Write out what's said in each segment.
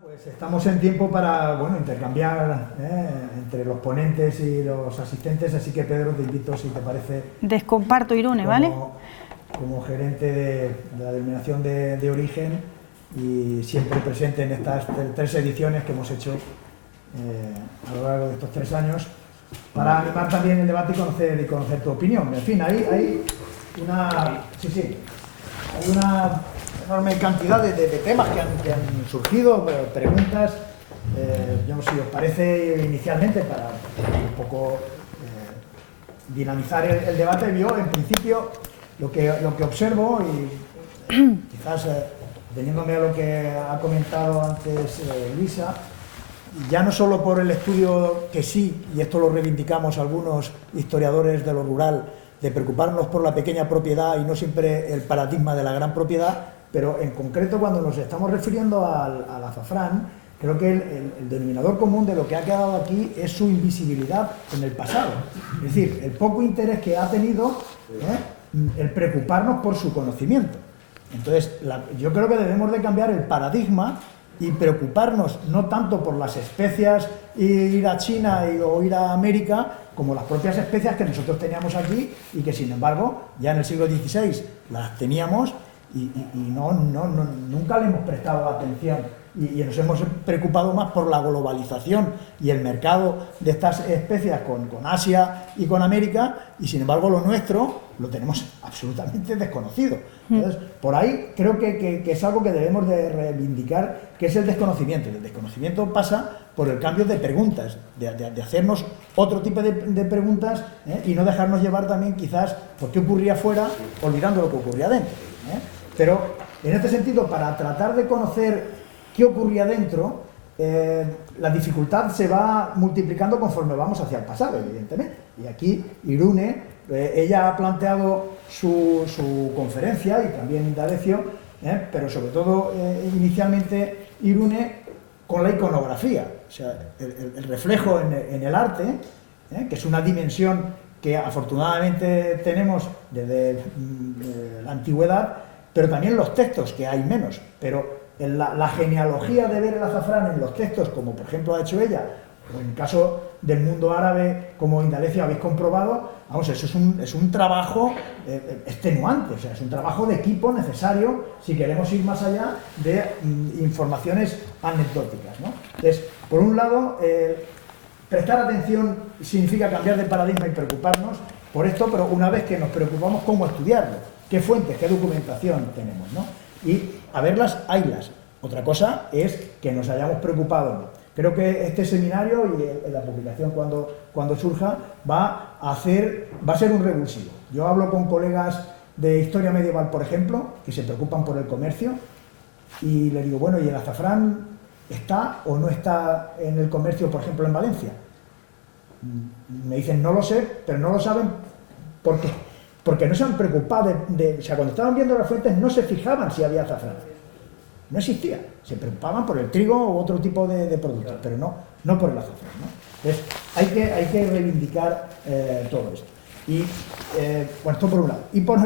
Pues estamos en tiempo para intercambiar entre los ponentes y los asistentes, así que Pedro, te invito, si te parece, Descomparto Irune, ¿vale? Como gerente de la denominación de origen y siempre presente en estas 3 ediciones que hemos hecho a lo largo de estos 3 años, para animar también el debate y conocer tu opinión. En fin, hay una enorme cantidad de temas que han surgido, preguntas. Yo no sé si os parece inicialmente, para un poco dinamizar el debate. Yo, en principio, lo que observo, y quizás teniéndome a lo que ha comentado antes Luisa, ya no solo por el estudio que sí, y esto lo reivindicamos algunos historiadores de lo rural, de preocuparnos por la pequeña propiedad y no siempre el paradigma de la gran propiedad, pero en concreto cuando nos estamos refiriendo al azafrán, creo que el denominador común de lo que ha quedado aquí es su invisibilidad en el pasado. Es decir, el poco interés que ha tenido el preocuparnos por su conocimiento. Entonces, yo creo que debemos de cambiar el paradigma y preocuparnos no tanto por las especias, ir a China o ir a América, como las propias especias que nosotros teníamos aquí y que, sin embargo, ya en el siglo XVI las teníamos y nunca le hemos prestado atención y nos hemos preocupado más por la globalización y el mercado de estas especias con Asia y con América, y sin embargo lo nuestro lo tenemos absolutamente desconocido. Entonces, por ahí creo que es algo que debemos de reivindicar, que es el desconocimiento. El desconocimiento pasa por el cambio de preguntas, de hacernos otro tipo de preguntas, y no dejarnos llevar también quizás por qué ocurría fuera, olvidando lo que ocurría dentro. Pero en este sentido, para tratar de conocer qué ocurría dentro, la dificultad se va multiplicando conforme vamos hacia el pasado, evidentemente. Y aquí Irune, ella ha planteado su conferencia, y también Indalecio, pero sobre todo inicialmente Irune, con la iconografía, o sea, el reflejo en el arte, que es una dimensión que afortunadamente tenemos desde la antigüedad, pero también los textos, que hay menos, pero la genealogía de ver el azafrán en los textos, como por ejemplo ha hecho ella, o en el caso del mundo árabe, como Indalecio habéis comprobado, vamos, eso es un trabajo extenuante, o sea, es un trabajo de equipo necesario si queremos ir más allá de informaciones anecdóticas, ¿no? Entonces, por un lado, prestar atención significa cambiar de paradigma y preocuparnos por esto, pero una vez que nos preocupamos, ¿cómo estudiarlo? ¿Qué fuentes, qué documentación tenemos, ¿no? Y a verlas, haylas. Otra cosa es que nos hayamos preocupado o no. Creo que este seminario y la publicación cuando surja va a ser un revulsivo. Yo hablo con colegas de historia medieval, por ejemplo, que se preocupan por el comercio, y le digo, bueno, ¿y el azafrán está o no está en el comercio, por ejemplo, en Valencia? Me dicen, no lo sé, pero no lo saben porque no se han preocupado o sea, cuando estaban viendo las fuentes no se fijaban si había azafrán. No existía. Se preocupaban por el trigo u otro tipo de productos, pero no por el azafrán, ¿no? Entonces, hay que reivindicar todo esto. Y, esto por un lado. Y por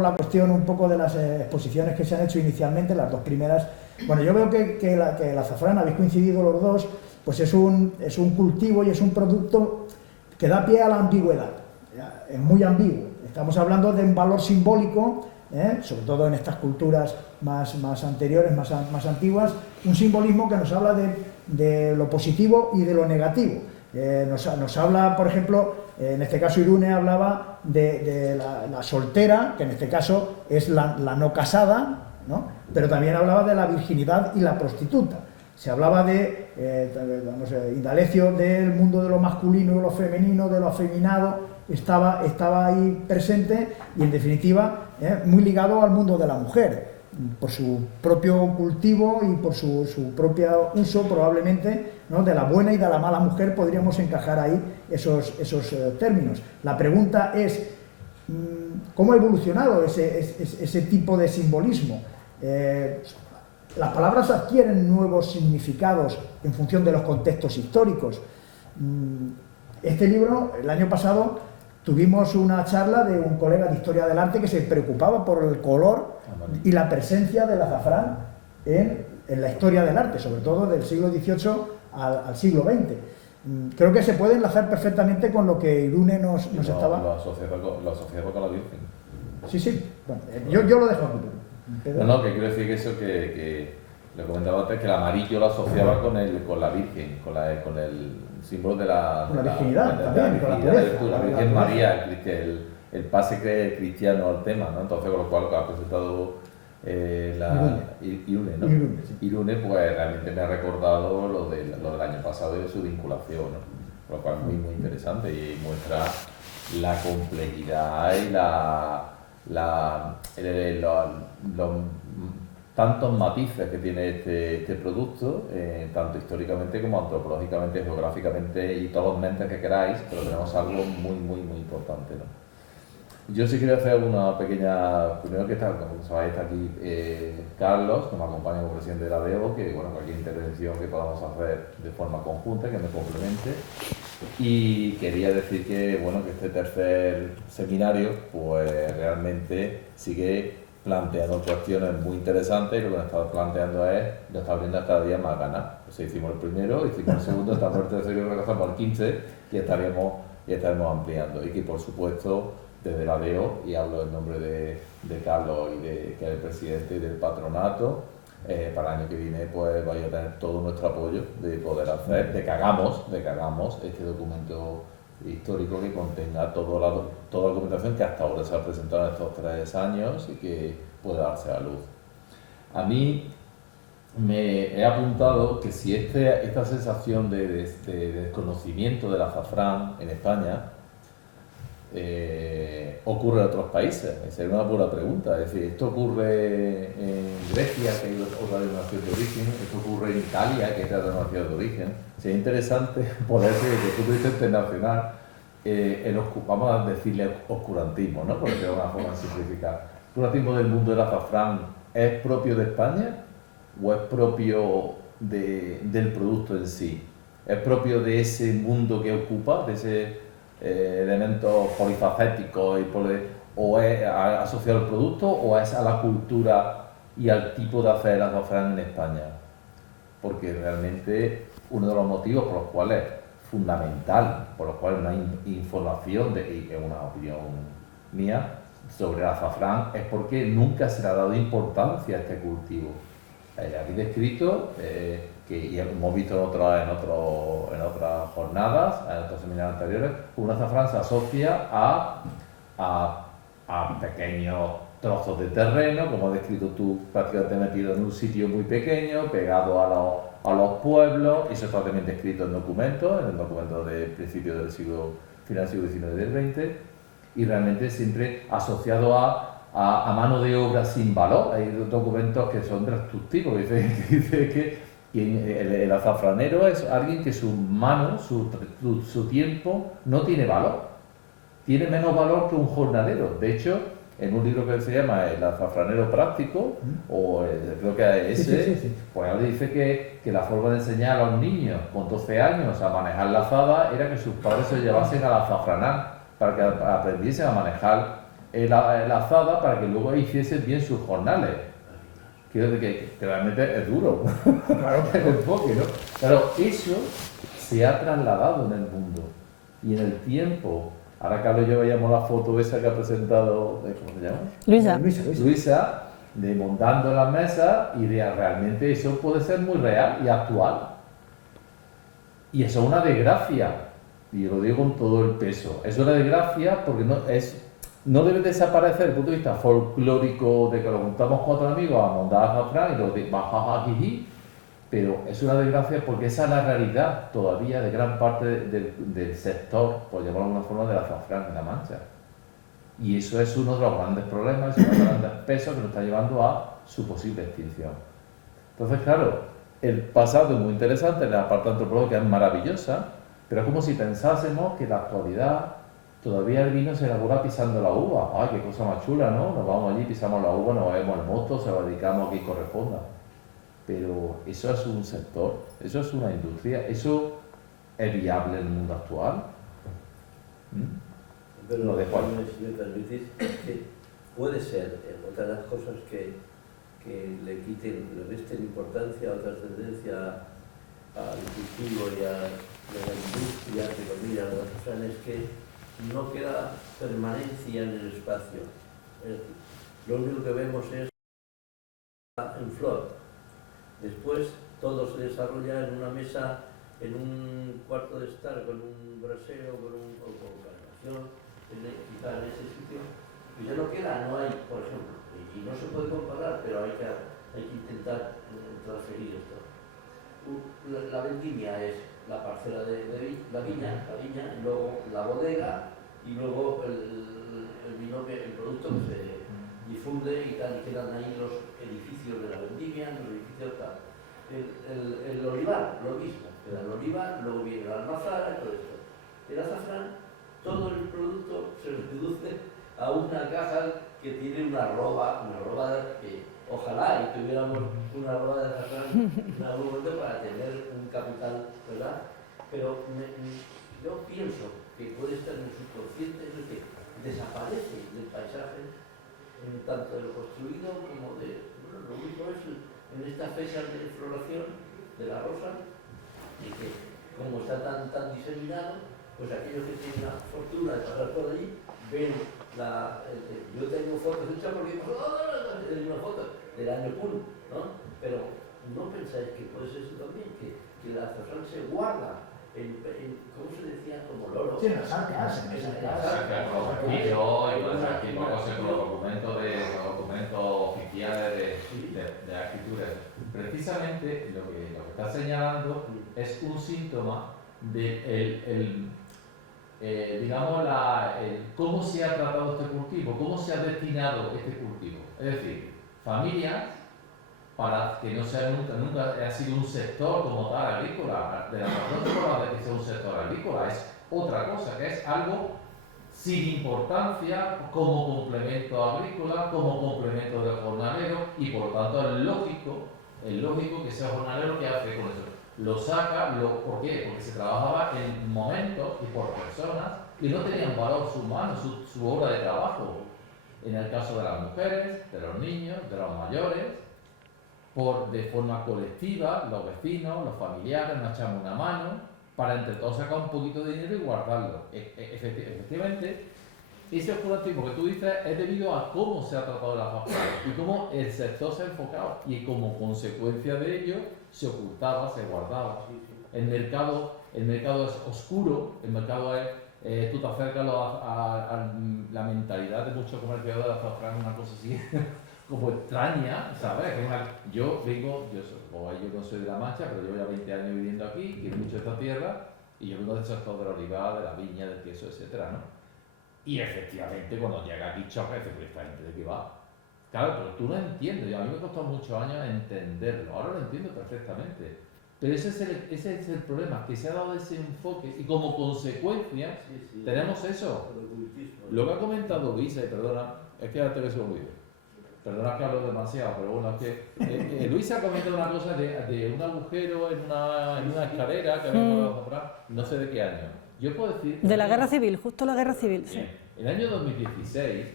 la cuestión un poco de las exposiciones que se han hecho inicialmente, las 2 primeras, bueno, yo veo que el azafrán, habéis coincidido los dos, pues es un cultivo y es un producto que da pie a la ambigüedad. Es muy ambiguo. Estamos hablando de un valor simbólico, sobre todo en estas culturas más anteriores, más antiguas, un simbolismo que nos habla de lo positivo y de lo negativo. Nos habla, por ejemplo, en este caso Irune hablaba de la soltera, que en este caso es la no casada, ¿no? Pero también hablaba de la virginidad y la prostituta. Se hablaba Indalecio, del mundo de lo masculino, de lo femenino, de lo afeminado, estaba ahí presente, y en definitiva muy ligado al mundo de la mujer, por su propio cultivo y por su propio uso, probablemente, ¿no? De la buena y de la mala mujer podríamos encajar ahí esos términos. La pregunta es, ¿cómo ha evolucionado ese tipo de simbolismo? Las palabras adquieren nuevos significados en función de los contextos históricos. Este libro, el año pasado, tuvimos una charla de un colega de Historia del Arte que se preocupaba por el color y la presencia del azafrán en en la historia del arte, sobre todo del siglo XVIII al siglo XX. Creo que se puede enlazar perfectamente con lo que Irune nos estaba... Lo asociaba con la Virgen. Sí, sí. Bueno, yo lo dejo aquí. Pedro. No, que quiero decir que eso que lo comentaba antes, que el amarillo lo asociaba con la Virgen, con el símbolo de la virginidad, de también, con la virginidad, pureza, la Virgen María, el pase cristiano al tema, ¿no? Entonces, con lo cual ha presentado Irune, ¿no? Irune, sí. Irune, pues realmente me ha recordado lo del año pasado y de su vinculación, ¿no? Con lo cual es muy, muy interesante y muestra la complejidad y los tantos matices que tiene este producto, tanto históricamente como antropológicamente, geográficamente y todos los mentes que queráis, pero tenemos algo muy, muy, muy importante, ¿no? Yo sí quería hacer una pequeña, primero que está, como sabéis, está aquí Carlos, que me acompaña como presidente de la DEO, que bueno, cualquier intervención que podamos hacer de forma conjunta, que me complemente. Y quería decir que, bueno, que este tercer seminario, pues realmente sigue planteando cuestiones muy interesantes y lo que nos está planteando nos está abriendo cada día más ganas. O sea, hicimos el primero, hicimos el segundo, estamos en el tercero y regresamos al 15 y estaremos ampliando. Y que, por supuesto, desde la DEO, y hablo en nombre de Carlos y que es el presidente del patronato, para el año que viene pues vaya a tener todo nuestro apoyo de poder hacer, de que hagamos este documento histórico que contenga toda la documentación que hasta ahora se ha presentado en estos 3 años y que pueda darse a luz. A mí me he apuntado que si esta sensación de desconocimiento del azafrán en España ocurre en otros países. Esa es una pura pregunta. Es decir, esto ocurre en Grecia, que hay otra denominación de origen, esto ocurre en Italia, que es otra denominación de origen. Sería interesante poder, desde el punto de vista internacional, vamos a decirle oscurantismo, ¿no? Porque es una forma de simplificar. ¿El oscurantismo del mundo del azafrán es propio de España o es propio del producto en sí? ¿Es propio de ese mundo que ocupa, de ese elementos polifacéticos o es asociado al producto o es a la cultura y al tipo de hacer el azafrán en España? Porque realmente uno de los motivos por los cuales fundamental, por los cuales no hay información, y es una opinión mía, sobre el azafrán es porque nunca se le ha dado importancia a este cultivo. Aquí descrito, y hemos visto en otras jornadas, en otros seminarios anteriores, un azafrán se asocia a pequeños trozos de terreno, como has descrito tú, prácticamente metido en un sitio muy pequeño, pegado a los pueblos. Eso está también descrito en el documento de principio del final del siglo XIX y del XX, y realmente siempre asociado a mano de obra sin valor. Hay documentos que son destructivos, que dice que el azafranero es alguien que su mano, su tiempo no tiene valor, tiene menos valor que un jornalero. De hecho, en un libro que se llama El azafranero práctico, creo que es ese, sí. pues él dice que la forma de enseñar a los niños con 12 años a manejar la azada era que sus padres se llevasen al azafranar para que aprendiesen a manejar la azada para que luego hiciesen bien sus jornales. Quiero decir que realmente es duro, claro, el enfoque, ¿no? Claro, eso se ha trasladado en el mundo y en el tiempo. Ahora Carlos y yo veíamos la foto esa que ha presentado, ¿cómo se llama? Luisa, de montando las mesas, y realmente eso puede ser muy real y actual. Y eso es una desgracia, y lo digo con todo el peso. Es una desgracia porque no debe desaparecer desde el punto de vista folclórico de que lo juntamos 4 amigos a montar azafrán y lo de jiji, pero es una desgracia porque esa es la realidad todavía de gran parte del sector, por llamarlo de alguna forma, del azafrán en La Mancha. Y eso es uno de los grandes problemas, es uno de los grandes pesos que nos está llevando a su posible extinción. Entonces, claro, el pasado es muy interesante, la parte antropológica es maravillosa, pero es como si pensásemos que en la actualidad todavía el vino se elabora pisando la uva. ¡Ay, qué cosa más chula!, ¿no? Nos vamos allí, pisamos la uva, nos vemos el mosto, se lo dedicamos a quien corresponda. Pero eso es un sector, eso es una industria, eso es viable en el mundo actual. Pero lo dejo ahí. Si me permitís, que puede ser, otra de las cosas que que le resten importancia a otras tendencias al cultivo y a la industria, entre comillas, de las azafrán, es que no queda permanencia en el espacio. Lo único que vemos es en flor. Después todo se desarrolla en una mesa, en un cuarto de estar, con un brasero, o con calefacción, quizá en ese sitio. Y ya no queda, no hay, por ejemplo, y no se puede comparar, pero hay que intentar transferir esto. La vendimia es la parcela de la viña, y luego la bodega, y luego el vino, el producto que se difunde y tal, y quedan ahí los edificios de la vendimia, los edificios tal. El olivar, lo mismo, queda el olivar, luego viene la almazara y todo esto. El azafrán, todo el producto se reduce a una caja que tiene una arroba que ojalá y tuviéramos una arroba de azafrán en algún momento para tener un capital, ¿verdad? Pero yo pienso que puede estar en el subconsciente, es decir, desaparece del paisaje, tanto de lo construido como de... Bueno, lo único es en estas fechas de floración de la rosa, y que como está tan diseminado, pues aquellos que tienen la fortuna de pasar por allí ven yo tengo fotos hechas porque tengo una foto del año puro, ¿no? Pero no pensáis que puede ser eso también, que el azafrán se guarda ¿cómo se decía? Como loro. Sí, en las arcas. Y los documentos oficiales de la escritura. Precisamente lo que está señalando es un síntoma de digamos, cómo se ha tratado este cultivo, cómo se ha destinado este cultivo. Es decir, familias, para que no sea nunca ha sido un sector como tal agrícola, de la razón de que sea un sector agrícola, es otra cosa, que es algo sin importancia como complemento agrícola, como complemento de jornalero, y por tanto es lógico que sea jornalero que hace con eso. Lo saca, ¿por qué? Porque se trabajaba en momentos y por personas que no tenían valor su mano, su obra de trabajo. En el caso de las mujeres, de los niños, de los mayores, de forma colectiva, los vecinos, los familiares, nos echamos una mano para entre todos sacar un poquito de dinero y guardarlo. Efectivamente, ese oscurantismo que tú dices es debido a cómo se ha tratado la azafrán y cómo el sector se ha enfocado, y como consecuencia de ello se ocultaba, se guardaba. El mercado es oscuro, el mercado es, tú te acercas a la mentalidad de muchos comerciadores de azafrán, una cosa así como extraña, ¿sabes? Yo no soy de La Mancha, pero llevo ya 20 años viviendo aquí, quiero mucho esta tierra, y yo vengo del sector del olivar, de la viña, del queso, etcétera, ¿no? Y efectivamente, cuando llega aquí choca, dice, pero esta gente de qué va. Claro, pero tú no entiendes. A mí me costó muchos años entenderlo. Ahora lo entiendo perfectamente. Pero ese es el problema, que se ha dado ese enfoque y como consecuencia tenemos eso. Lo que ha comentado Luisa, y perdona, es que ahora te lo muy bien. Perdona que hablo demasiado, pero bueno, es que Luisa ha comentado una cosa de un agujero en una escalera que había por no sé de qué año. Yo puedo decir... De la guerra civil, justo la guerra civil, sí. En el año 2016,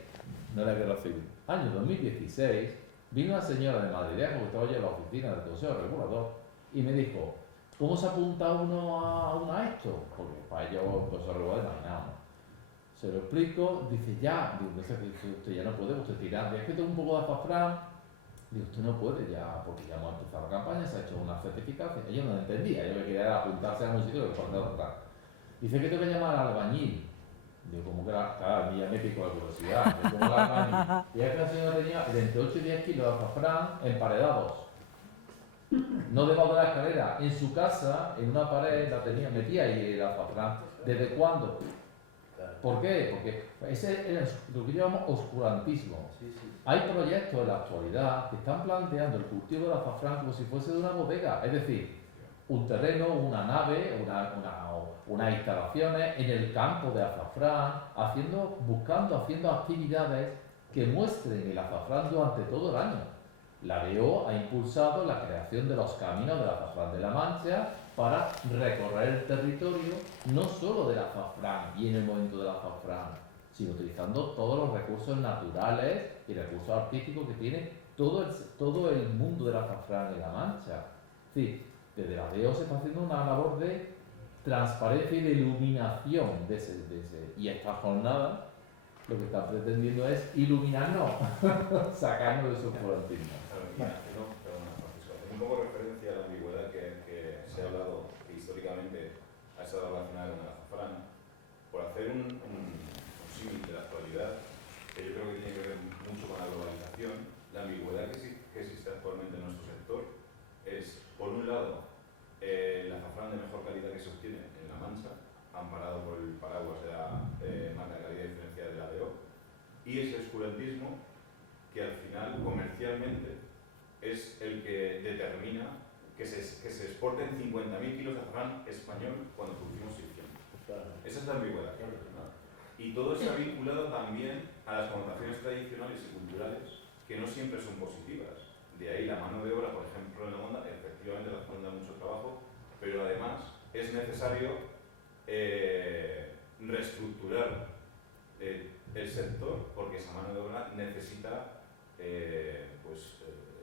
no la guerra civil, año 2016, vino una señora de Madrid, que estaba yo en la oficina del Consejo Regulador, y me dijo, ¿cómo se apunta uno a esto? Porque para ello, el Consejo Regulador, imaginamos. Se lo explico, dice, usted ya no puede, usted tira, es que tengo un poco de azafrán. Digo, usted no puede ya, porque ya hemos empezado la campaña, se ha hecho una certificación. Ella no entendía, ella me quería apuntarse a un sitio que poner azafrán. Dice que tengo que llamar al albañil. Digo, como que claro, a mí ya me picó la curiosidad. Digo, ¿cómo el albañil? Y es que la señora tenía entre 8 y 10 kilos de azafrán emparedados. No debajo de la escalera, en su casa, en una pared, metía ahí el azafrán. ¿Desde cuándo? ¿Por qué? Porque ese es lo que llamamos oscurantismo. Hay proyectos en la actualidad que están planteando el cultivo del azafrán como si fuese de una bodega, es decir, un terreno, una nave, unas instalaciones en el campo de azafrán, haciendo actividades que muestren el azafrán durante todo el año. La DO ha impulsado la creación de los caminos del azafrán de La Mancha para recorrer el territorio no solo del azafrán y en el momento del azafrán, sino utilizando todos los recursos naturales y recursos artísticos que tiene todo el mundo del azafrán en La Mancha. Es decir, desde la DEO se está haciendo una labor de transparencia y de iluminación de ese. Y esta jornada lo que está pretendiendo es iluminarnos, sacarnos de su oscurantismo. Un poco referencia a la ambigüedad que se ha hablado, que históricamente ha estado relacionada con el azafrán, por hacer un símil de la actualidad, que yo creo que tiene que ver mucho con la globalización. La ambigüedad que existe actualmente en nuestro sector es, por un lado, el azafrán de mejor calidad que se obtiene en La Mancha, amparado por el paraguas de la marca de calidad diferenciada de la DEO, y ese oscurantismo que al final, comercialmente, es el que determina que se exporten 50.000 kilos de azafrán español cuando producimos 600. Esa es la ambigüedad. Y todo está vinculado también a las connotaciones tradicionales y culturales que no siempre son positivas. De ahí la mano de obra, por ejemplo, en La Monda, efectivamente la Monda da mucho trabajo, pero además es necesario reestructurar el sector porque esa mano de obra necesita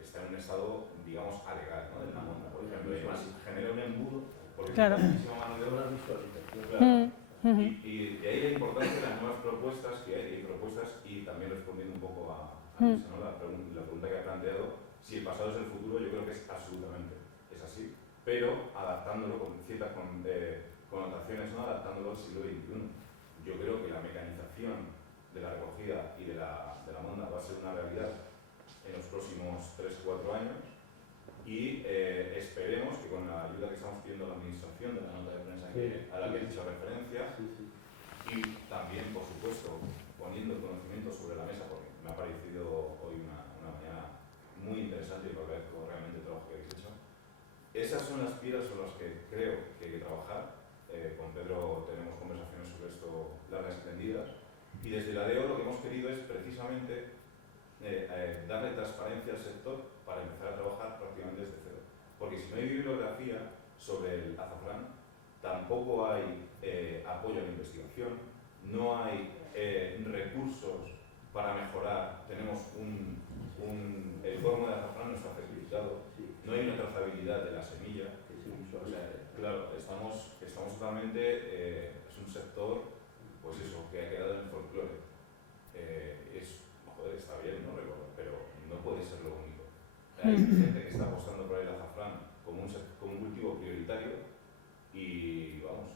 estar en un estado, digamos, alegal, ¿no? De La Monda, por ejemplo, y además genera un embudo porque Claro. hay muchísima mano de obra visualización. Claro. Y de ahí la importancia de las nuevas propuestas que hay propuestas, y también respondiendo un poco a Luisa, ¿no? la pregunta que ha planteado, si el pasado es el futuro, yo creo que es absolutamente, es así, pero adaptándolo con ciertas connotaciones, ¿no? Adaptándolo al siglo XXI. Yo creo que la mecanización de la recogida y de la monda va a ser una realidad en los próximos 3-4 años, y esperemos que con la ayuda que estamos pidiendo a la Administración de la nota de prensa a la que he hecho referencia, y también, por supuesto, poniendo el conocimiento sobre la mesa, porque me ha parecido hoy una mañana muy interesante y agradezco realmente el trabajo que habéis hecho. Esas son las piedras sobre las que creo que hay que trabajar. Con Pedro tenemos conversaciones sobre esto largas y tendidas, y desde la DEO lo que hemos querido es precisamente darle transparencia al sector para empezar a trabajar prácticamente desde cero. Porque si no hay bibliografía sobre el azafrán, tampoco hay apoyo a la investigación, no hay recursos para mejorar. Tenemos el colmo de azafrán no está certificado, no hay una trazabilidad de la semilla. O sea, claro, estamos totalmente, es un sector, pues eso, que ha quedado en el folclore. Joder, está bien, ¿no? Pero no puede ser lo único. Hay gente que está apostando por el azafrán como un cultivo prioritario, y vamos,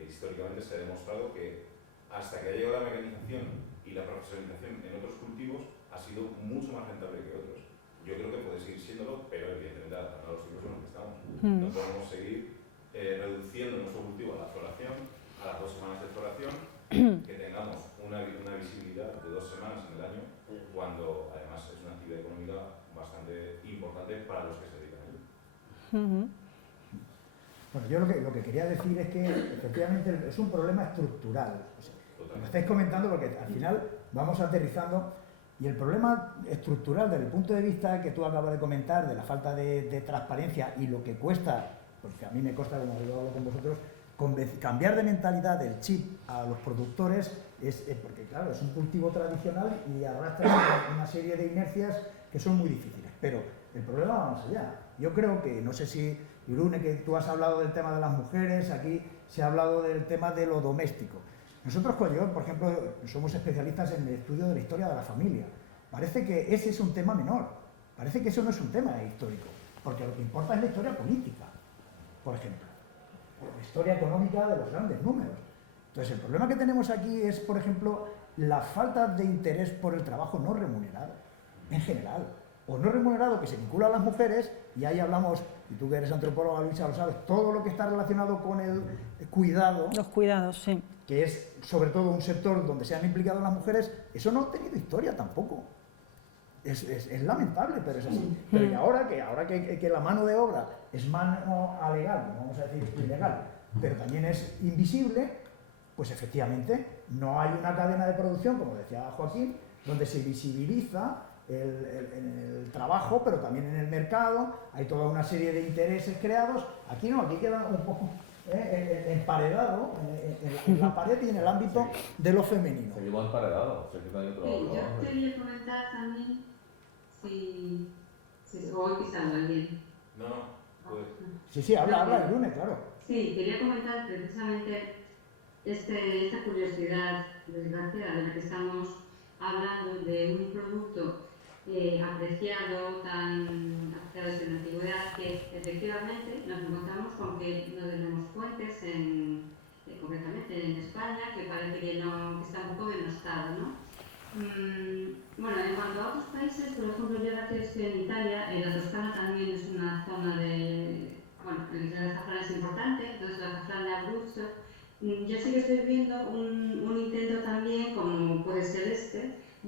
históricamente se ha demostrado que hasta que ha llegado la mecanización y la profesionalización en otros cultivos ha sido mucho más rentable que otros. Yo creo que puede seguir siéndolo, pero evidentemente adaptando a los tiempos en los que estamos. No podemos seguir reduciendo nuestro cultivo a la floración, a las 2 semanas de floración, que tengamos una visibilidad de 2 semanas en el año, cuando además es una actividad económica bastante importante para los que se dedican a ello. Bueno, yo lo que quería decir es que efectivamente es un problema estructural. O sea, lo estáis comentando porque al final vamos aterrizando, y el problema estructural desde el punto de vista que tú acabas de comentar, de la falta de transparencia y lo que cuesta, porque a mí me cuesta, como yo hablo con vosotros, cambiar de mentalidad del chip a los productores, porque claro, es un cultivo tradicional y arrastra una serie de inercias que son muy difíciles. Pero el problema va más allá. Yo creo que, no sé si, Irune, que tú has hablado del tema de las mujeres, aquí se ha hablado del tema de lo doméstico. Nosotros, por ejemplo, somos especialistas en el estudio de la historia de la familia. Parece que ese es un tema menor, parece que eso no es un tema histórico, porque lo que importa es la historia política, por ejemplo, la historia económica de los grandes números. Entonces, el problema que tenemos aquí es, por ejemplo, la falta de interés por el trabajo no remunerado, en general, o no remunerado que se vincula a las mujeres, y ahí hablamos, y tú que eres antropóloga, Luisa, lo sabes, todo lo que está relacionado con el cuidado. Los cuidados, sí. Que es sobre todo un sector donde se han implicado las mujeres, eso no ha tenido historia tampoco. Es lamentable, pero es así. Pero y ahora que la mano de obra es mano alegal, no vamos a decir ilegal, pero también es invisible, pues efectivamente no hay una cadena de producción, como decía Joaquín, donde se visibiliza el trabajo, pero también en el mercado, hay toda una serie de intereses creados. Aquí no, aquí queda un poco emparedado en la pared y en el ámbito de lo femenino. Seguimos emparedados, o sea que no hay otro Sí, yo trabajo. quería comentar también si o he pisado a alguien. No, pues. Sí, habla el lunes, claro. Sí, quería comentar precisamente esta curiosidad desgraciada de la que estamos hablando, de un producto apreciado, tan apreciado desde la antigüedad, que efectivamente nos encontramos con que no tenemos fuentes, concretamente en España, que parece que está un poco denostado, ¿no? Bueno, en cuanto a otros países, por ejemplo, yo ahora que estoy en Italia, la Toscana también es una zona bueno, el azafrán es importante, entonces el azafrán de Abruzzo. Yo sí que estoy viendo un intento también, como puede ser aquí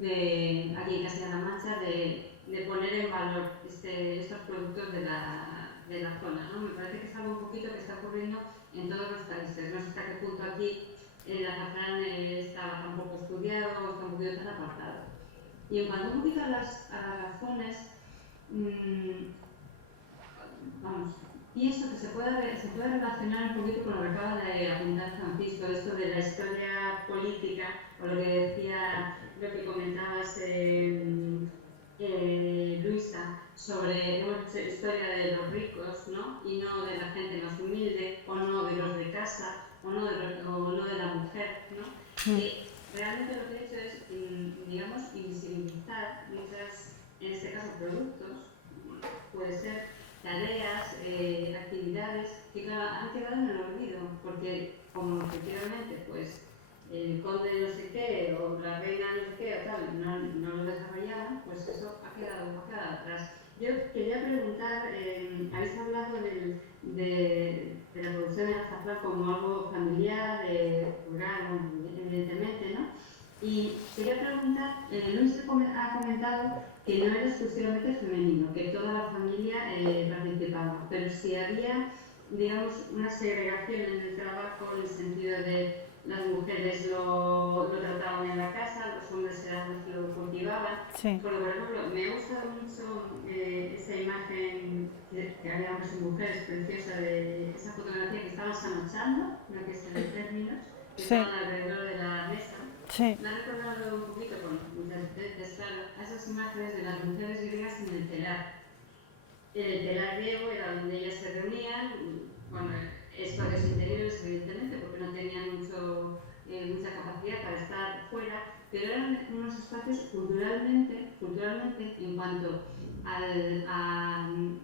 en Castilla-La Mancha, de poner en valor estos productos de la zona, ¿no? Me parece que es algo un poquito que está ocurriendo en todos los países. No sé hasta qué punto aquí el azafrán está tan poco estudiado o está un poquito tan apartado. Y en cuanto un poquito a las razones, vamos, pienso que se puede relacionar un poquito con lo que acaba de apuntar Francisco, esto de la historia política, o lo que comentabas, Luisa, sobre la historia de los ricos, ¿no? Y no de la gente más humilde, o no de los de casa, o no de la mujer, ¿no? Y realmente lo que he hecho es, digamos, invisibilizar muchas, en este caso, productos, puede ser tareas, actividades que han quedado en el olvido, porque como efectivamente pues el conde no sé qué o la reina no sé qué o tal no lo desarrollaban, pues eso ha quedado atrás. Yo quería preguntar, habéis hablado de la producción del azafrán como algo familiar, rural, evidentemente, ¿no? Y quería preguntar, Luis ha comentado que no era exclusivamente femenino, que toda la familia participaba, pero si había, digamos, una segregación en el trabajo en el sentido de las mujeres lo trataban en la casa, los hombres eran los que lo cultivaban. Sí. Por ejemplo, me ha gustado mucho esa imagen que había hombres y mujeres preciosa de esa fotografía que estaban sanochando, creo que es el término, que Sí. estaban alrededor de la mesa. Sí. Me ha recordado un poquito muchas veces, claro, a esas imágenes de las mujeres griegas en el telar. El telar griego era donde ellas se reunían, bueno, espacios interiores evidentemente, porque no tenían mucha capacidad para estar fuera, pero eran unos espacios culturalmente en cuanto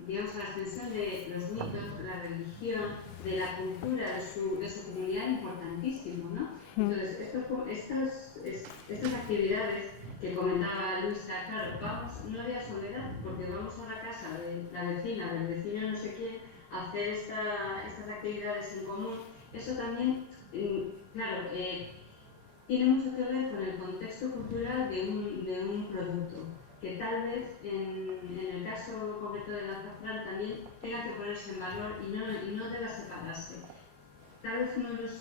digamos, a la extensión de los mitos, la religión, de la cultura de su comunidad importantísimo, ¿no? Entonces, estas actividades que comentaba Luisa, claro, no había soledad, porque vamos a la casa de la vecina, del vecino no sé quién, a hacer estas actividades en común. Eso también, claro, tiene mucho que ver con el contexto cultural de un producto, que tal vez en el caso concreto del azafrán también tenga que ponerse en valor y no deba separarse. Tal vez uno de los,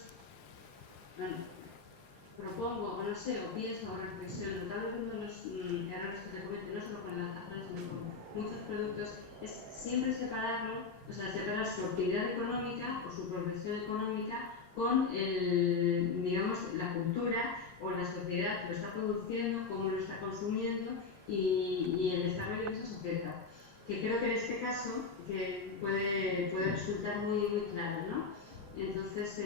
propongo, o no sé, o pienso, o reflexiono, tal vez uno de los errores que se cometen, no solo con el azafrán, sino con muchos productos, es siempre separar su actividad económica o su progresión económica con digamos, la cultura o la sociedad que lo está produciendo, cómo lo está consumiendo y el desarrollo de esa sociedad. Que creo que en este caso que puede resultar muy, muy claro, ¿no? Entonces,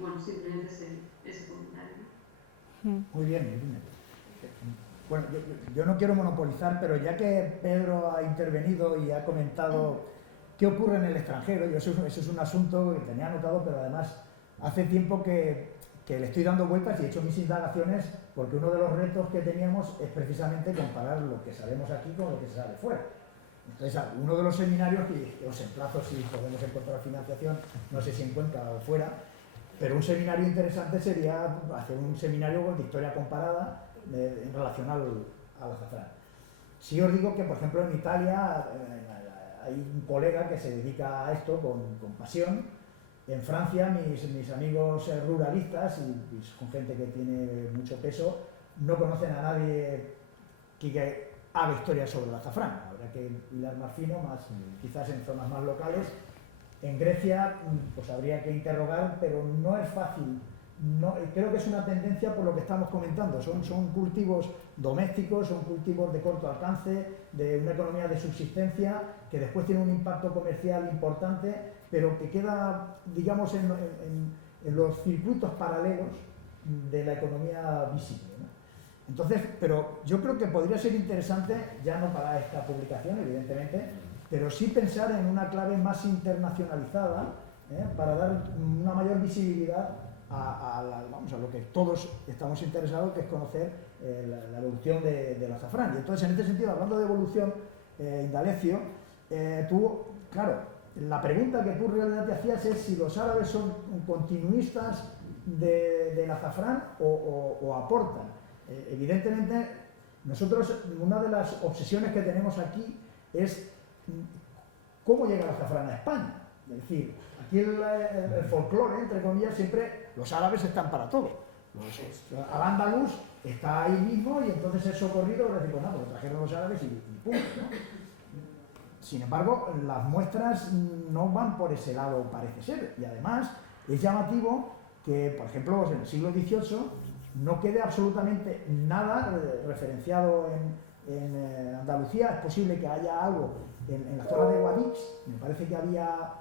bueno, simplemente ese comentario, ¿no? Muy bien, Irene. Bueno, yo no quiero monopolizar, pero ya que Pedro ha intervenido y ha comentado qué ocurre en el extranjero, eso es un asunto que tenía anotado, pero además hace tiempo que le estoy dando vueltas y he hecho mis indagaciones, porque uno de los retos que teníamos es precisamente comparar lo que sabemos aquí con lo que se sabe fuera. Entonces, uno de los seminarios, que os emplazo si podemos encontrar financiación, no sé si encuentra o fuera, pero un seminario interesante sería hacer un seminario de historia comparada en relación al azafrán. Sí os digo que, por ejemplo, en Italia hay un colega que se dedica a esto con pasión. En Francia, mis amigos ruralistas, y son gente que tiene mucho peso, no conocen a nadie que haga historia sobre el azafrán. Habrá que hilar más fino, quizás en zonas más locales, En Grecia, pues habría que interrogar, pero no es fácil. No, creo que es una tendencia por lo que estamos comentando. Son cultivos domésticos, son cultivos de corto alcance, de una economía de subsistencia, que después tiene un impacto comercial importante, pero que queda, digamos, en los circuitos paralelos de la economía visible, ¿no? Entonces, pero yo creo que podría ser interesante, ya no para esta publicación, evidentemente, pero sí pensar en una clave más internacionalizada, para dar una mayor visibilidad a lo que todos estamos interesados, que es conocer la evolución del azafrán. Y entonces, en este sentido, hablando de evolución, Indalecio, claro, la pregunta que tú en realidad te hacías es si los árabes son continuistas del azafrán o aportan. Evidentemente, nosotros, una de las obsesiones que tenemos aquí es cómo llega el azafrán a España. Es decir, aquí el folclore, entre comillas, siempre los árabes están para todo. Al andaluz está ahí mismo y entonces es socorrido, es decir, bueno, pues lo trajeron los árabes y punto, ¿no? Sin embargo, las muestras no van por ese lado, parece ser. Y además es llamativo que, por ejemplo, en el siglo XVIII no quede absolutamente nada referenciado en Andalucía. Es posible que haya algo en la zona de Guadix, me parece que había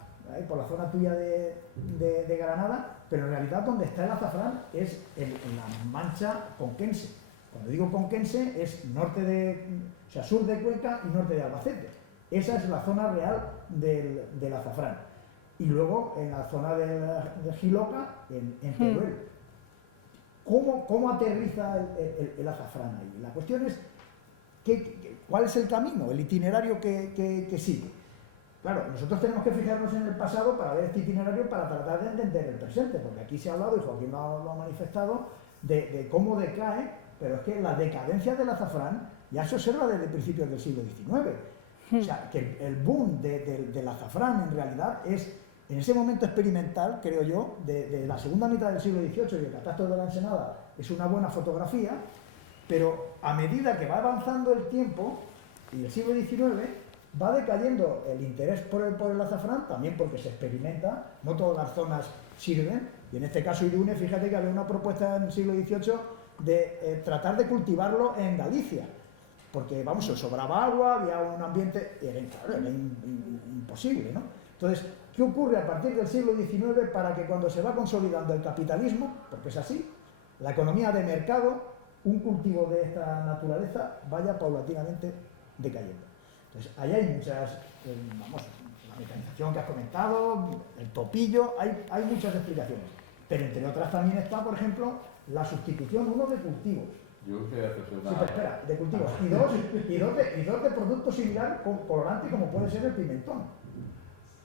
por la zona tuya de Granada, pero en realidad donde está el azafrán es en la Mancha conquense. Cuando digo conquense es sur de Cuenca y norte de Albacete. Esa es la zona real del azafrán. Y luego en la zona de Jiloca, en Teruel. ¿Cómo aterriza el azafrán ahí? La cuestión es ¿cuál es el camino, el itinerario que sigue? Claro, nosotros tenemos que fijarnos en el pasado para ver este itinerario, para tratar de entender el presente, porque aquí se ha hablado, y Joaquín lo ha manifestado, de cómo decae, pero es que la decadencia del azafrán ya se observa desde principios del siglo XIX. O sea, que el boom del azafrán en realidad es, en ese momento experimental, creo yo, de la segunda mitad del siglo XVIII, y el catastro de la Ensenada es una buena fotografía, pero a medida que va avanzando el tiempo, y el siglo XIX, va decayendo el interés por el azafrán, también porque se experimenta, no todas las zonas sirven, y en este caso Irune, fíjate que había una propuesta en el siglo XVIII de tratar de cultivarlo en Galicia, porque, vamos, se sobraba agua, había un ambiente, era imposible, ¿no? Entonces, ¿qué ocurre a partir del siglo XIX para que cuando se va consolidando el capitalismo, porque es así, la economía de mercado, un cultivo de esta naturaleza vaya paulatinamente decayendo? Entonces, ahí hay muchas, la mecanización que has comentado, el topillo, hay muchas explicaciones. Pero entre otras también está, por ejemplo, la sustitución, uno, de cultivos. Yo creo que Sí, pero espera, de cultivos. Y dos de productos similares colorante, como puede ser el pimentón.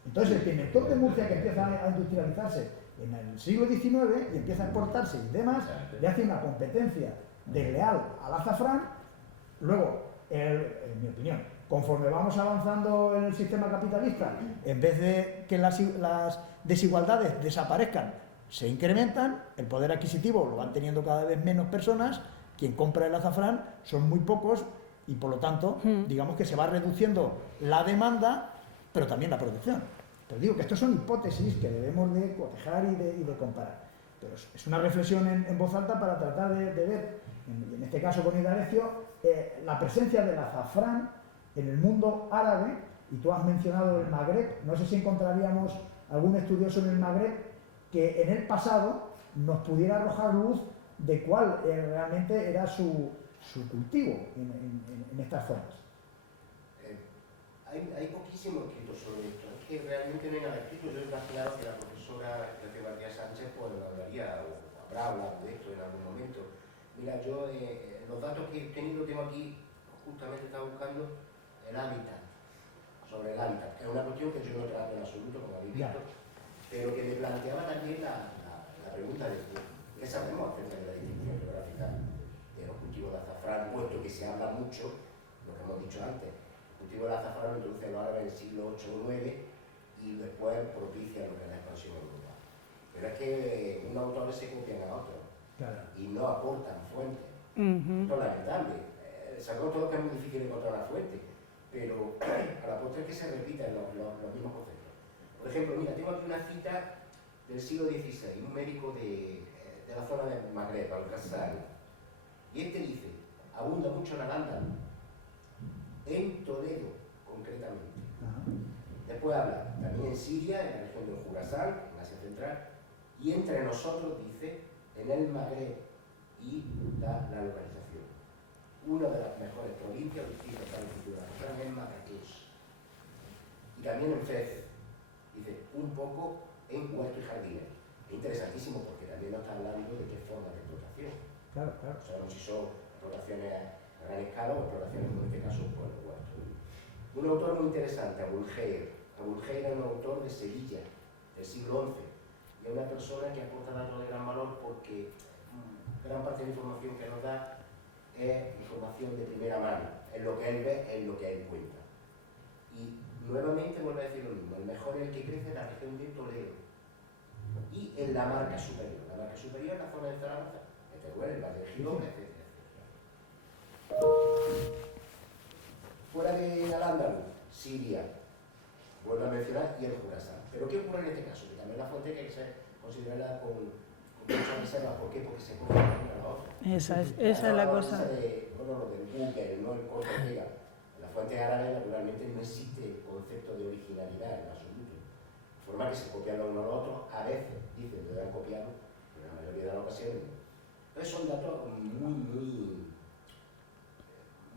Entonces, el pimentón de Murcia, que empieza a industrializarse en el siglo XIX y empieza a exportarse y demás, le hace una competencia desleal al azafrán. Luego, en mi opinión, conforme vamos avanzando en el sistema capitalista, en vez de que las desigualdades desaparezcan, se incrementan, el poder adquisitivo lo van teniendo cada vez menos personas, quien compra el azafrán son muy pocos y por lo tanto, digamos que se va reduciendo la demanda, pero también la producción. Pero digo que estas son hipótesis que debemos de cotejar y de comparar. Pero es una reflexión en voz alta para tratar de ver, en este caso con Indalecio, la presencia del azafrán en el mundo árabe, y tú has mencionado el Magreb. No sé si encontraríamos algún estudioso en el Magreb que en el pasado nos pudiera arrojar luz de cuál realmente era su cultivo en estas zonas. Hay poquísimo escrito sobre esto, es que realmente no hay nada escrito. Yo imagino que la profesora García Sánchez pues hablaría, o habrá hablado de esto en algún momento. Mira, yo los datos que he tenido, tengo aquí, justamente estaba buscando el hábitat, sobre el hábitat, que es una cuestión que yo no trato en absoluto, como habéis visto, pero que me planteaba también la pregunta de qué sabemos acerca de la distribución geográfica de los cultivos de azafrán, puesto que se habla mucho, lo que hemos dicho antes. El cultivo del azafrán lo introduce los árabes en el siglo VIII o IX y después propicia lo que es la expansión europea. Pero es que unos autores se copian a otros y no aportan fuentes. Esto es lamentable. Sabemos todos que es muy difícil encontrar una fuente, pero a la postre es que se repiten los mismos conceptos. Por Por ejemplo, mira, tengo aquí una cita del siglo XVI, un médico de la zona del Magreb, Al-Ghazali. Y este dice, abunda mucho la arándano, en Toledo, concretamente. Después habla también en Siria, en la región del Jurasán, en Asia Central, y entre nosotros, dice, en el Magreb y la localización. Una de las mejores provincias distintas para el futuro es Marrakech. Y también en Fez, dice, un poco en huerto y jardines. Es interesantísimo porque también nos está hablando de qué forma de explotación. Claro, claro. No sabemos si son explotaciones a gran escala o explotaciones, como en este caso, por el huerto. Un autor muy interesante, Abulgeir. Abulgeir era un autor de Sevilla, del siglo XI, y es una persona que aporta datos de gran valor porque gran parte de la información que nos da es información de primera mano, es lo que él ve, es lo que él cuenta. Y nuevamente vuelvo a decir lo mismo, el mejor es el que crece en la región de Toledo y en la marca superior. La marca superior es la zona de Zaragoza, de Teruel, el Valle de Girón, etc. Fuera de Al-Ándalus, Siria, vuelvo a mencionar, y el Jurasán. Pero ¿qué ocurre en este caso? Que también la fuente hay que ser considerada con muchas reservas. ¿Por qué? Porque se coge una a la otra. Esa es la cosa. Bueno, lo del Google, ¿no? El corte pega. En la fuente árabe, naturalmente, no existe el concepto de originalidad en absoluto. De forma que se copian los unos a los otros, a veces dicen que han copiado, pero en la mayoría de las ocasiones no. Entonces son datos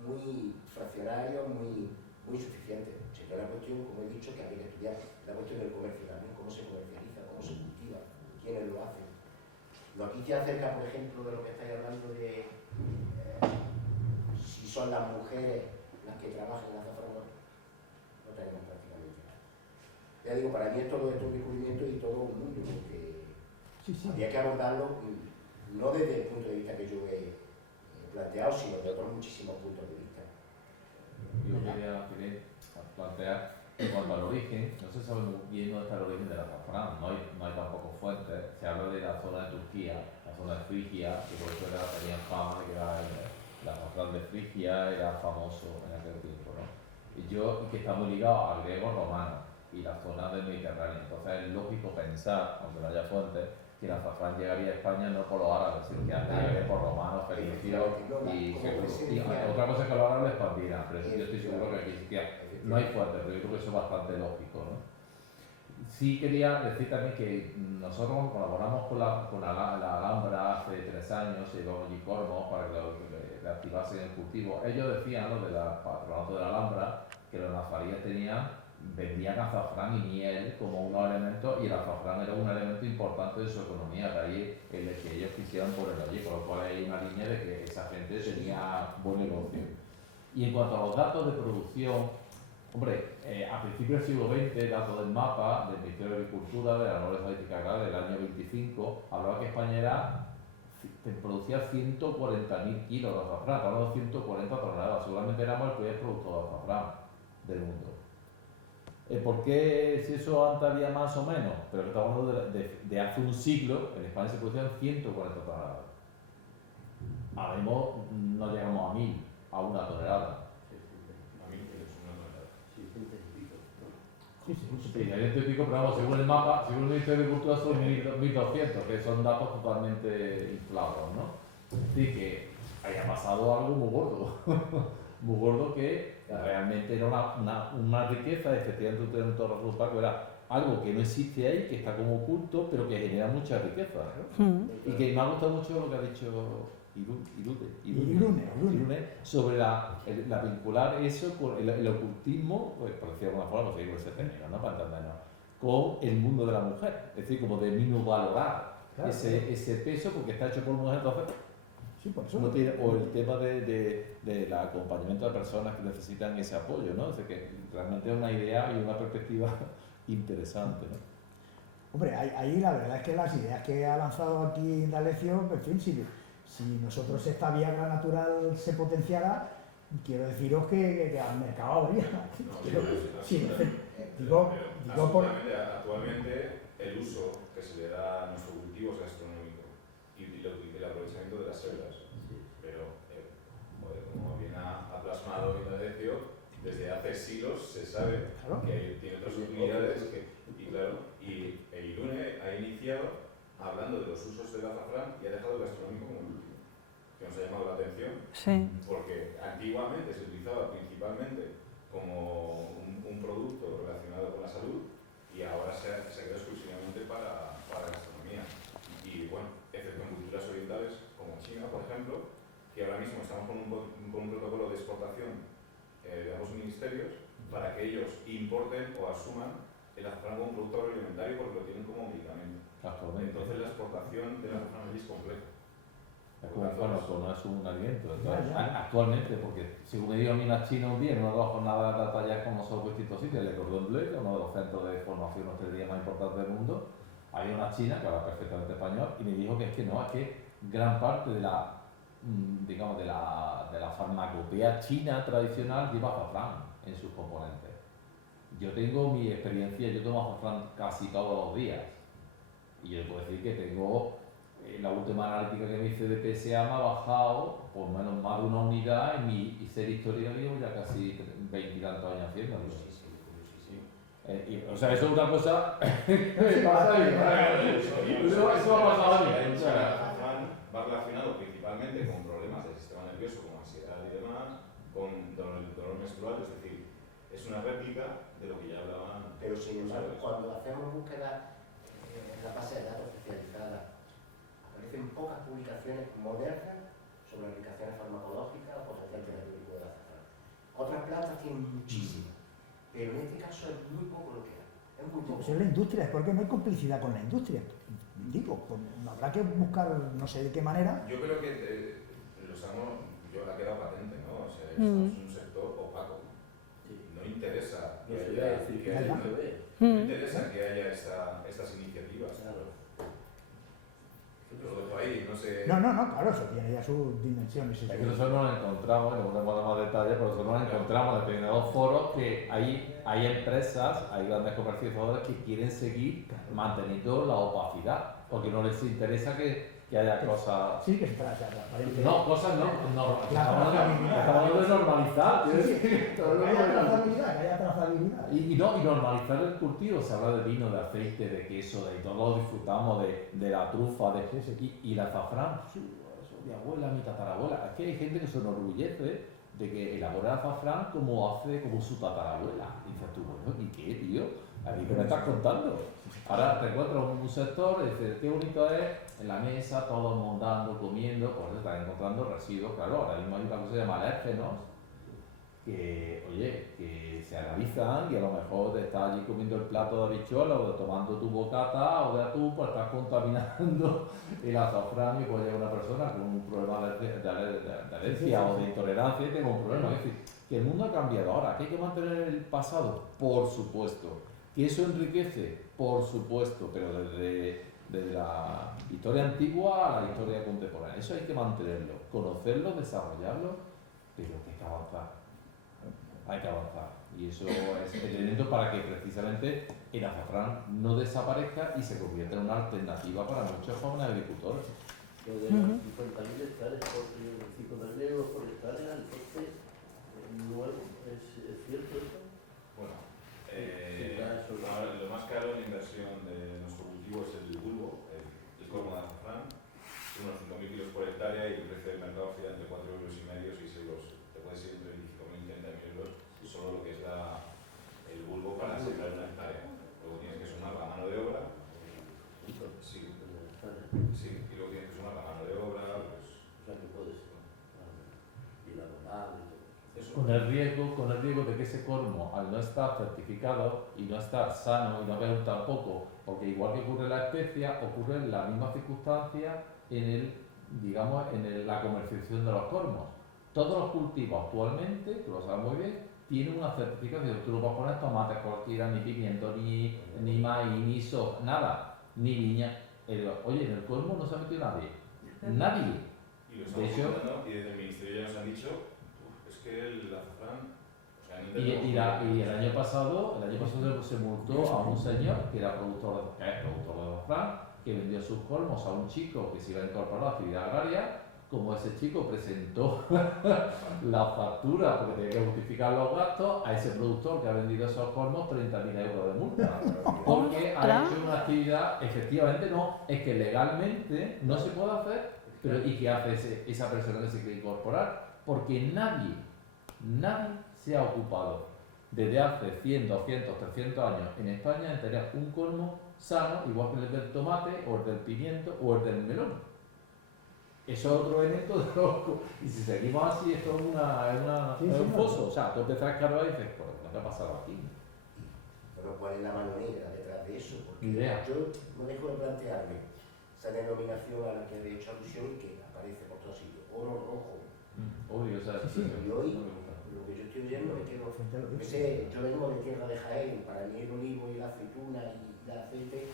muy fraccionarios, muy suficientes. Sería una cuestión, como he dicho, que habría que estudiar la cuestión del comercio también, cómo se comercializa, cómo se cultiva, quiénes lo hacen. Noticia acerca, por ejemplo, de lo que estáis hablando de si son las mujeres las que trabajan en la azafrán, no tenemos prácticamente nada. Ya digo, para mí es todo estos descubrimientos y todo un mundo, porque habría que abordarlo no desde el punto de vista que yo he planteado, sino de otros muchísimos puntos de vista. Yo quería plantear, en cuanto al origen, no se sabe muy bien dónde está el origen del azafrán, no hay tampoco fuentes. Se habla de la zona de Turquía, la zona de Frigia, que por eso tenían fama de que era el azafrán de Frigia, era famoso en aquel tiempo, ¿no? Y que está muy ligado al griego romano y la zona del Mediterráneo. Entonces es lógico pensar, aunque no haya fuentes, que el azafrán llegaría a España no por los árabes, sino que antes llegaría por romanos, fenicios y otra cosa es que los árabes expandieran, pero yo estoy seguro que aquí existía. No hay fuentes, pero yo creo que eso es bastante lógico, ¿no? Sí quería decir también que nosotros colaboramos con la Alhambra hace 3 años, llevamos allí cormos para que reactivasen el cultivo. Ellos decían, los del patronato de la Alhambra, que los nazaríes vendían azafrán y miel como unos elementos, y el azafrán era un elemento importante de su economía, de ahí el que ellos quisieran ponerlo allí, con lo cual hay una línea de que esa gente tenía buen negocio. Y en cuanto a los datos de producción, hombre, a principios del siglo XX, datos del mapa del Ministerio de Agricultura, de la Nueva Estadística Agraria del año 25, hablaba que España producía 140.000 kilos de azafrán, hablando de 140 toneladas, seguramente éramos el primer productor de azafrán del mundo. ¿Por qué si eso antes había más o menos? Pero que estamos hablando de hace un siglo, en España se producían 140 toneladas. Ahora mismo no llegamos a 1.000, a 1 tonelada. Sí, hay típico, pero vamos, según el mapa, según el Ministerio de Agricultura son 1.200, que son datos totalmente inflados, ¿no? Es decir, que haya pasado algo muy gordo, muy gordo que realmente era una riqueza, efectivamente usted en todo el Paco, era algo que no existe ahí, que está como oculto, pero que genera mucha riqueza, ¿no? Y que me ha gustado mucho lo que ha dicho Irune sobre la vincular eso con el ocultismo, pues, por decirlo de alguna forma, seguir ese término, ¿no? Para entendernos, con el mundo de la mujer, es decir, como de minusvalorar ese peso porque está hecho por mujer, entonces no tiene, o el tema del acompañamiento de personas que necesitan ese apoyo, ¿no? Es decir, que realmente es una idea y una perspectiva interesante, ¿no? Hombre, ahí la verdad es que las ideas que ha lanzado aquí Indalecio, en fin, si nosotros esta vía natural se potenciara, quiero deciros que al mercado habría. Actualmente el uso que se le da a nuestro cultivo es gastronómico y el aprovechamiento de las selvas. Pero, como bien ha plasmado Indalecio, desde hace siglos se sabe que tiene otras utilidades y claro, y el ILUNE ha iniciado hablando de los usos del azafrán y ha dejado el gastronómico como el último, que nos ha llamado la atención, Sí. porque antiguamente se utilizaba principalmente como un producto relacionado con la salud y ahora se ha quedado exclusivamente para gastronomía. Y bueno, excepto en culturas orientales como China, por ejemplo, que ahora mismo estamos con un protocolo de exportación de ambos ministerios para que ellos importen o asuman el azafrán como producto agroalimentario porque lo tienen como medicamento. Actualmente. Entonces la exportación del azafrán allí es compleja. Es como el fármaco, no es un alimento. Ya, ya. Actualmente, porque según me dio a mí una china un día, en una de las jornadas de tallas como son distintos sitios, Le Cordon Bleu, uno de los centros de formación hostelería más importantes del mundo, había una china que habla perfectamente español y me dijo que es que no, es que gran parte de la, digamos, de la farmacopea china tradicional lleva azafrán en sus componentes. Yo tengo mi experiencia, yo tomo azafrán casi todos los días y yo le puedo decir que tengo, la última analítica que me hice de PSA me ha bajado por menos más de una unidad y mi serie histórica llevo ya casi 20 y tantos años haciéndolo. O sea, eso es una cosa que pasa y eso ha pasado a mí. O sea, El azafrán va relacionado principalmente con problemas del sistema nervioso como ansiedad y demás, con dolor menstrual, es decir, es una réplica de lo que ya hablaban. Pero sin embargo, ustedes. cuando hacemos búsqueda en la base de datos especializada, aparecen pocas publicaciones modernas sobre aplicaciones farmacológicas o potencial terapéutico del azafrán. Otras plantas tienen muchísimas, pero en este caso es muy poco lo que hay. Es muy poco. Pues es la industria, es porque no hay complicidad con la industria. Digo, pues, habrá que buscar, no sé de qué manera. Yo creo que yo la he quedado patente, ¿no? O sea, esto es un sector opaco. No interesa No que se ve, haya, es decir, que que haya- no se ve. no interesa que haya estas iniciativas. Claro. Lo dejo ahí, no sé. No, claro, eso tiene ya sus dimensiones. es que nosotros nos encontramos, y no podemos dar más detalles, pero nosotros nos encontramos en determinados foros que hay empresas, hay grandes comercializadores que quieren seguir manteniendo la opacidad, porque no les interesa que haya cosas. Sí, que es transparente. No, cosas no, La trazabilidad. estamos hablando de normalizar. Sí, sí, que haya trazabilidad, que haya trazabilidad. Y normalizar el cultivo, se habla de vino, de aceite, de queso, de todo lo disfrutamos, de la trufa, y el azafrán, eso mi abuela, mi tatarabuela. Es que hay gente que se enorgullece de que elabora el azafrán como hace como su tatarabuela. Y dices tú, bueno, ¿y qué, tío? ¿A mí qué me estás contando? Ahora te encuentras un sector y dices, qué bonito es, en la mesa, todos montando, comiendo, pues están encontrando residuos, claro, ahora mismo hay una cosa que se llama alérgenos, que, oye, que se analizan y a lo mejor te estás allí comiendo el plato de habichuela o tomando tu bocata o de atún, pues estás contaminando el azafrán y puede llegar una persona con un problema de alergia o de intolerancia y tenga un problema. Es decir, que el mundo ha cambiado ahora, que hay que mantener el pasado, por supuesto. Que eso enriquece, por supuesto, pero desde la historia antigua a la historia contemporánea. Eso hay que mantenerlo, conocerlo, desarrollarlo, pero que hay que avanzar. Hay que avanzar. Y eso es el elemento para que precisamente el azafrán no desaparezca y se convierta en una alternativa para muchos jóvenes agricultores. Lo de los 50.000 hectáreas por 50.000 euros por hectárea, el coste nuevo, ¿es cierto eso? Bueno, Ahora, lo más caro en inversión de nuestro cultivo es el bulbo, el colmo de azafrán, unos 5.000 kilos por hectárea y el precio del mercado oscila entre 4,5 euros y 6 euros. Te puede ser entre 25.000 y 30.000 euros y solo lo que es el bulbo para sembrar una hectárea. Luego tienes que sumar la mano de obra. Sí, y luego tienes que sumar la mano de obra. Pues, o sea que puede ser. Y la moral y todo. eso. Con el riesgo de que ese colmo, al no estar certificado y no estar sano y no haber tampoco, porque igual que ocurre en la especia, ocurre en la misma circunstancia en la comercialización de los colmos. Todos los cultivos actualmente, tú lo sabes muy bien, tienen una certificación. Tú no puedes poner tomates cualquiera, ni pimiento, ni maíz, ni soja, nada, ni viña. Oye, en el colmo no se ha metido nadie. Nadie. Y lo De estamos hecho, contando, y desde el ministerio ya nos han dicho, es que el azafrán, o sea, no y entendemos el año pasado se multó a un señor que era productor de azafrán, que vendió sus colmos a un chico que se iba a incorporar a la actividad agraria como ese chico presentó la factura porque tenía que justificar los gastos, a ese productor que ha vendido esos colmos 30.000 euros de multa. Porque ha ¡Ostras! hecho una actividad, efectivamente no, es que legalmente no se puede hacer, pero ¿y qué hace esa persona que se quiere incorporar? Porque nadie se ha ocupado desde hace 100, 200, 300 años en España en tener un colmo sano, igual que el del tomate, o el del pimiento, o el del melón. Eso es otro elemento de loco. Y si seguimos así, esto es un foso. O sea, tú empiezas a escarbar y dices, pues, ¿qué ha pasado aquí? Pero ¿cuál es la mano negra detrás de eso? Porque Idea. yo no dejo de plantearme esa denominación a la que he hecho alusión y que aparece por todos sitios, oro rojo. Obvio, o sea, Y hoy lo que yo estoy oyendo es que yo vengo de tierra de Jaén, para mí el olivo y la aceituna y el aceite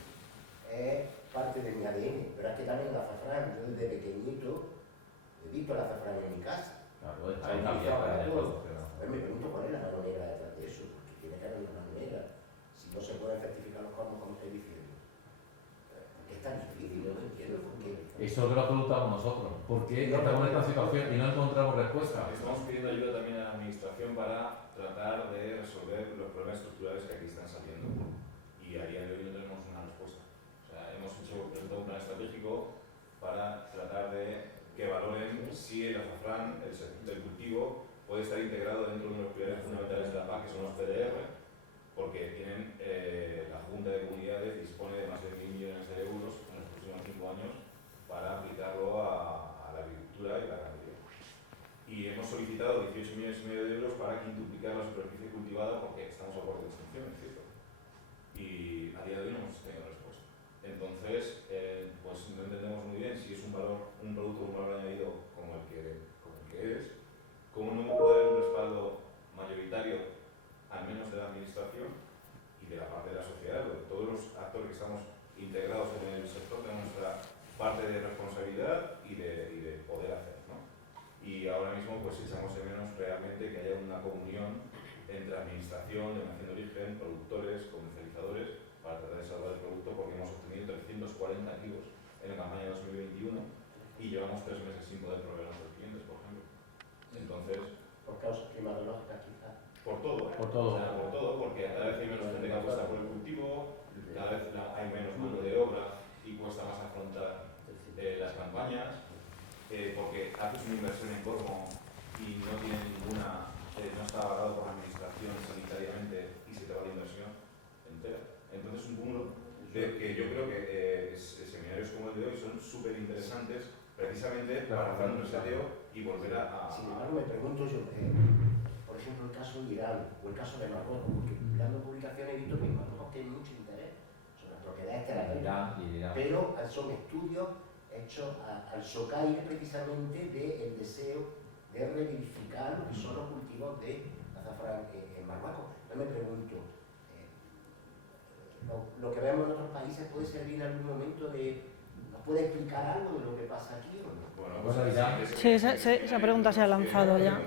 es parte de mi ADN, pero es que también el azafrán, yo desde pequeñito he visto el azafrán en mi casa. claro, hay una vieja de todo. Pues me pregunto cuál es la mano negra detrás de eso, porque tiene que haber una mano negra. Si no se pueden certificar los colmos, como estoy diciendo. ¿Por qué es tan difícil? No entiendo por qué. Eso es lo que lo preguntamos nosotros. ¿Por qué estamos en esta situación y no encontramos respuesta? Estamos pidiendo ayuda también a la administración para tratar de resolver los problemas estructurales que aquí están saliendo. Y a día de hoy no tenemos una respuesta. O sea, hemos presentado un plan estratégico para tratar de que valoren si el azafrán, el sector del cultivo, puede estar integrado dentro de uno de los pilares fundamentales de la PAC, que son los PDR, porque tienen, la Junta de Comunidades dispone de más de 1.000 millones de euros en los próximos 5 años para aplicarlo a la agricultura y la ganadería. Y hemos solicitado 18,5 millones de euros para quintuplicar la superficie cultivada porque estamos a borde de extinción, es cierto. Y a día de hoy no hemos tenido respuesta. Entonces, pues no entendemos muy bien si es un producto con valor añadido como el que es, cómo no puede haber un respaldo mayoritario, al menos de la administración y de la parte de la sociedad, donde todos los actores que estamos integrados en el sector tenemos nuestra parte de responsabilidad y de poder hacer, ¿no? Y ahora mismo pues echamos de menos realmente que haya una comunión entre administración, denominación de origen, productores, comercializadores, para tratar de salvar el producto, porque hemos obtenido 340 kilos en la campaña de 2021 y llevamos 3 meses sin poder proveer a nuestros clientes, por ejemplo. Entonces, Por causas climatológicas, quizás. por todo, Por todo. O sea, por todo, porque cada vez hay menos gente que apuesta por el cultivo, cada vez hay menos mano de obra y cuesta más afrontar las campañas, porque haces una inversión en colmo y no tiene ninguna, no está avalado por la administración sanitariamente y se te va la inversión entera. Entonces un cúmulo de que yo creo que seminarios como el de hoy son súper interesantes precisamente para hacer un reseteo y volver a... Sin embargo, me pregunto yo, por ejemplo, el caso de Irán o el caso de Marruecos, porque mirando publicaciones he visto que Marruecos tiene mucho interés sobre las propiedades terapéuticas, pero son estudios hechos al socaire precisamente del deseo de revivificar lo que son los cultivos de azafrán en Marruecos. Yo me pregunto, lo que vemos en otros países puede servir en algún momento ¿nos puede explicar algo de lo que pasa aquí o no? Sí, esa pregunta se ha lanzado ya.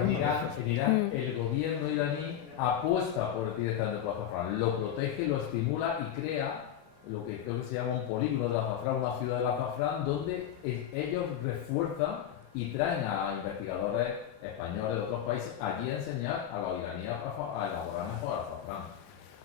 En Irán, el gobierno iraní apuesta por el directamente por el azafrán, lo protege, lo estimula y crea lo que creo que se llama un polígono del azafrán, una ciudad del azafrán, donde ellos refuerzan y traen a investigadores españoles de otros países allí a enseñar a los iraníes a elaborar mejor el azafrán.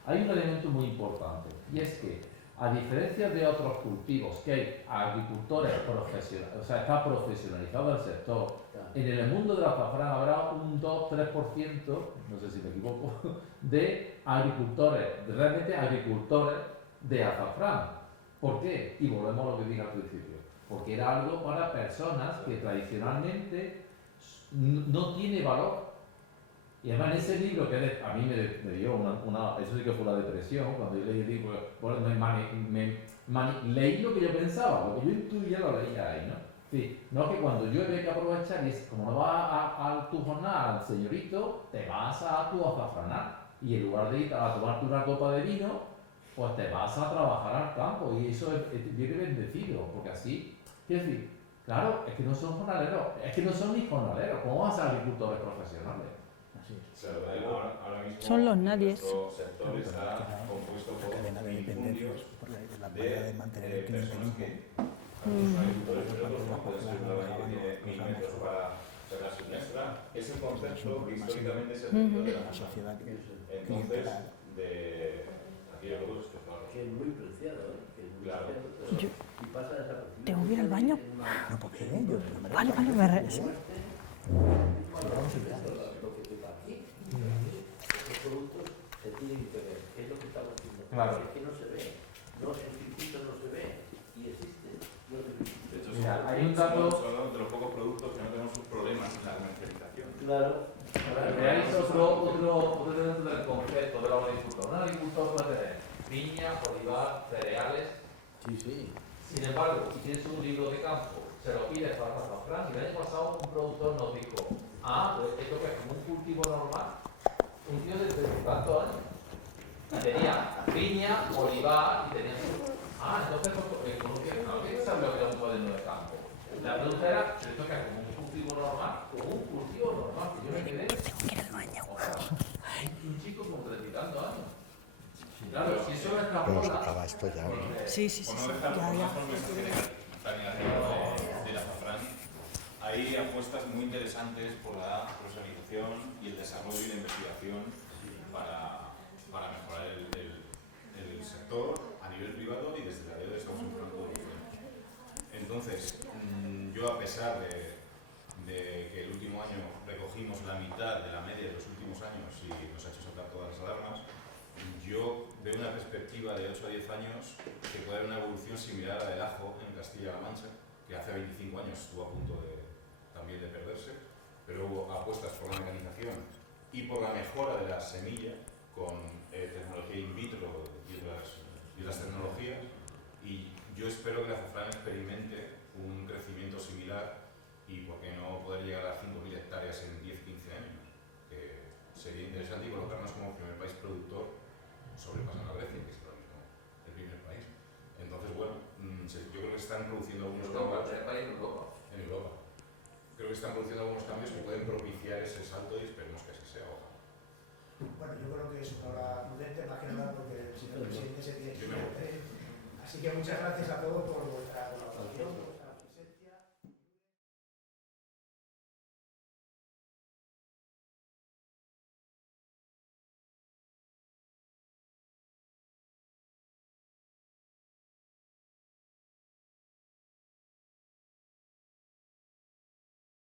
Hay un elemento muy importante y es que, a diferencia de otros cultivos que hay agricultores profesionales, o sea, está profesionalizado el sector, en el mundo del azafrán habrá un 2-3%, no sé si me equivoco, de agricultores, realmente agricultores de azafrán. ¿Por qué? Y volvemos a lo que dije al principio. Porque era algo para personas que tradicionalmente no tiene valor. Y además en ese libro que a mí me dio eso sí que fue la depresión, cuando yo leí el libro, bueno, leí lo que yo pensaba, lo que yo intuía lo leía ahí, ¿no? Sí, no que cuando llueve hay que aprovechar y es como no vas a tu jornada al señorito, te vas a tu azafranar y en lugar de ir a tomarte una copa de vino, pues te vas a trabajar al campo y eso viene bendecido, porque así, quiero decir, claro, es que no son jornaleros, es que no son ni jornaleros, ¿cómo van a ser agricultores profesionales? Ahora mismo Son los nadies. nuestro sector está compuesto por cadena de dependencias minifundios por la manera de mantener el personas clientelismo. que Los agricultores creo que no puede ser una vaina que tiene 1000 metros para sacar su muestra. Es el concepto que históricamente se ha tenido de la La sociedad que entonces, de aquellos productos que claro. Que es muy preciado, ¿eh? Que es muy Claro. preciado. Yo- Y pasa desapercibido. ¿Tengo que ir al baño? no, porque yo no me Vale, vale, sí. Lo que queda aquí, los productos se tienen que ver. ¿Qué es lo que estamos haciendo? Claro. Es que no se ve. No, el circuito no se ve. Y existe. No se ve. De hecho, Mira, somos- hay un dato- somos hablando de los pocos productos que no tenemos problemas en la comercialización. Claro. Veáis otro dentro del concepto de los agricultores. Un agricultor puede tener viña, olivar, cereales. Sí, sí. Sin embargo, si tienes un libro de campo, se lo pides para Zafran, y el año pasado un productor nos dijo, pues esto que es como un cultivo normal, un tío de tantos años. Y tenía viña, olivar y tenía... entonces, no quiere saber lo que es un cuaderno de campo. La pregunta era, ¿pero esto que es como un cultivo normal? Como un cultivo normal, que yo me quedé... Tengo que ir al baño. Un chico con 30 y tantos años. Claro, si eso lo extrapola... esto ya. Sí, sí, sí, Por sí, no dejar ya, ya. por un mensaje también haciendo de la Zafran, hay apuestas muy interesantes por la profesionalización y el desarrollo y la investigación para mejorar el sector a nivel privado y desde la deuda estamos en un producto. Entonces, yo a pesar de que el último año recogimos la mitad de la media de los últimos años y nos ha hecho saltar todas las alarmas, yo veo una perspectiva de 8 a 10 años que puede haber una evolución similar a la del ajo en Castilla-La Mancha, que hace 25 años estuvo a punto también de perderse, pero hubo apuestas por la mecanización y por la mejora de la semilla con tecnología in vitro y las tecnologías, y yo espero que la Zafran experimente un crecimiento similar y por qué no poder llegar a 5.000 hectáreas en 10-15 años, que sería interesante, y colocarnos como primer país productor sobrepasando a Grecia, que es ahora mismo el primer país. Entonces, bueno, yo creo que se están produciendo algunos cambios en Europa. Creo que están produciendo algunos cambios que pueden propiciar ese salto y esperemos que así sea. Ojalá. Bueno, yo creo que es una hora prudente, más que nada porque el señor presidente se tiene que ir. Así que muchas gracias a todos por vuestra colaboración.